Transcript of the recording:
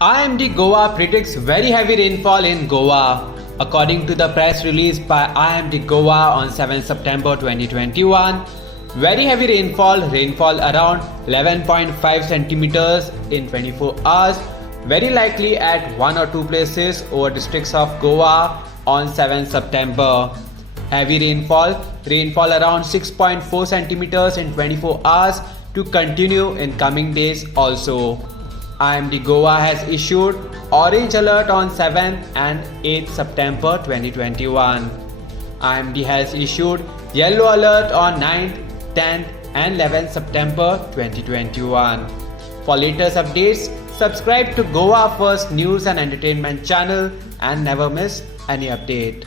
IMD Goa predicts very heavy rainfall in Goa. According to the press release by IMD Goa on 7 September 2021, very heavy rainfall around 11.5 centimeters in 24 hours, very likely at one or two places over districts of Goa on 7 September. Heavy rainfall around 6.4 centimeters in 24 hours to continue in coming days also. IMD Goa has issued orange alert on 7th and 8th September 2021. IMD has issued yellow alert on 9th, 10th and 11th September 2021. For latest updates, subscribe to Goa First News and Entertainment channel and never miss any update.